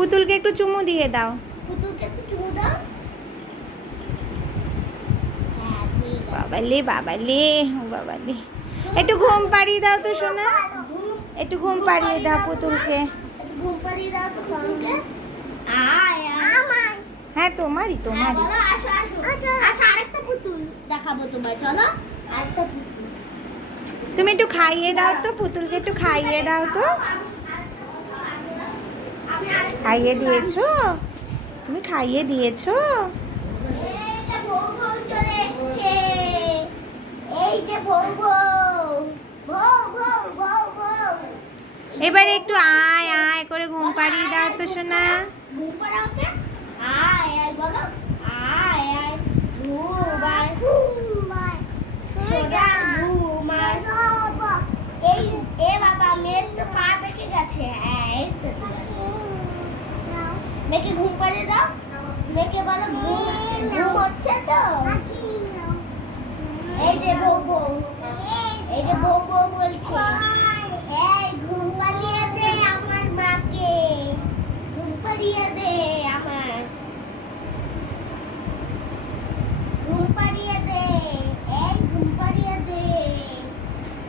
পুতুলকে একটু চুমু দিয়ে দাও। পুতুলকে একটু চুমু দাও। হ্যাঁ ঠিক আছে। বাবালে বাবালে, ও বাবালে, একটু ঘুম পাড়িয়ে দাও তো সোনা, একটু ঘুম পাড়িয়ে দাও পুতুলকে। একটু ঘুম পাড়িয়ে দাও তো পুতুলকে। আয় আয়। হ্যাঁ তোমারই হ্যাঁ তোমারই। বলো আসো আসো। আসো আরেকটা পুতুল দেখাবো তোমায়, চলো আরেকটা পুতুল। তুমি একটু খাইয়ে দাও তো পুতুলকে, একটু খাইয়ে দাও তো। আমি আরেকটা খাইয়ে পুতুল দিয়েছো? তুমি খাইয়ে দিয়েছো? এই যে বউ বউ চলে এসছে। এই যে বউ বউ। বউ বউ বউ বউ। এবারে একটু আয় আয় করে ঘুম পাড়িয়ে দাও তো সোনা। ঘুম পাড়াও ওকে। আয় আয় বলো। আয় আয়। ঘুম আয়। সোজা ঘুম আয়। এই এ বাবা মেয়ের তো পা পেকে গেছে। হ্যাঁ এই তো ঠিক আছে। মেয়েকে ঘুম পাড়িয়ে দাও। মেয়েকে বলো ঘুম হচ্ছে তো। এই যে বউ বউ। এই যে বউ বউ বলছে। এই ঘুম পাড়িয়ে দে আমার মাকে। ঘুম পাড়িয়ে দে আমার। ঘুম পাড়িয়ে দে। এই ঘুম পাড়িয়ে দে।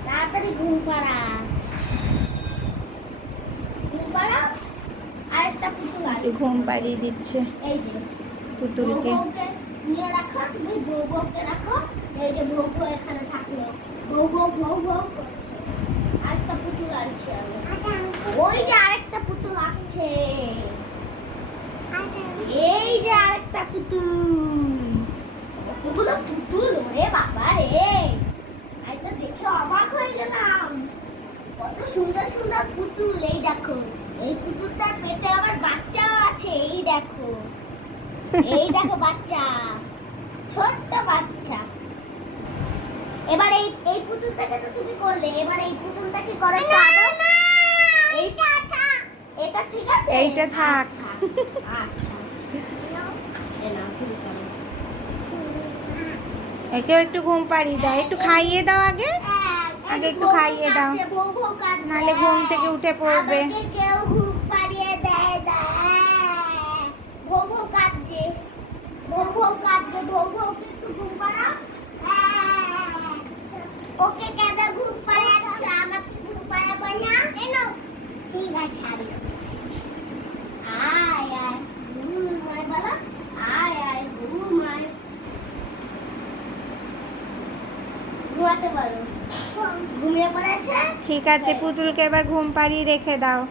তাড়াতাড়ি ঘুম পাড়া। ঘুম পাড়া। আরেকটা পুতুল একটু আছে। ঘুম পাড়িয়ে দিচ্ছে এই যে পুতুলকে। বউকে নিয়ে রাখো, তুমি বউ বউকে রাখো। এই যে বউ বউ এখানে থাকলো। বউ বউ বউ বউ করছে। আরেকটা পুতুল আছে আমি। ওই যে আরেকটা পুতুল আসছে। এই যে আরেকটা পুতুল। কতগুলো পুতুল ওরে বাবা রে। আমি তো দেখে অবাক হয়ে গেলাম। কত সুন্দর সুন্দর পুতুল। এই দেখো এই পুতুলটার পেটে আবার বাচ্চাও আছে। এই দেখো এই দেখো বাচ্চা, ছোট্ট বাচ্চা। এবার এই এই পুতুলটাকে তো তুমি করলে, এবার এই পুতুলটাকে করো তো আবার। এইটা থাক। এটা ঠিক আছে? এইটা থাক। আচ্ছা আচ্ছা। এ নাও তুমি করো। একেও একটু ঘুম পাড়িয়ে দাও, একটু খাইয়ে দাও আগে। আগে একটু খাইয়ে দাও, নাহলে ঘুম থেকে উঠে পড়বে। আমাকে কেউ ঘুম পাড়িয়ে দেয় না। ভৌ ভৌ কাঁদছে। ভৌ ভৌ কাঁদছে। ভৌ ভৌকে একটু ঘুম পাড়াও। ওকে কেন ঘুম পাড়াচ্ছ? আমাকে ঘুম পাড়াবো না? ঠিক আছে আমি। আয় আয় ঘুমায় বলো। আয় আয় ঘুমায়। ঘুমাতে বলো। ঘুমিয়ে পড়েছে? ঠিক আছে পুতুলকে এবার ঘুম পাড়িয়ে রেখে দাও।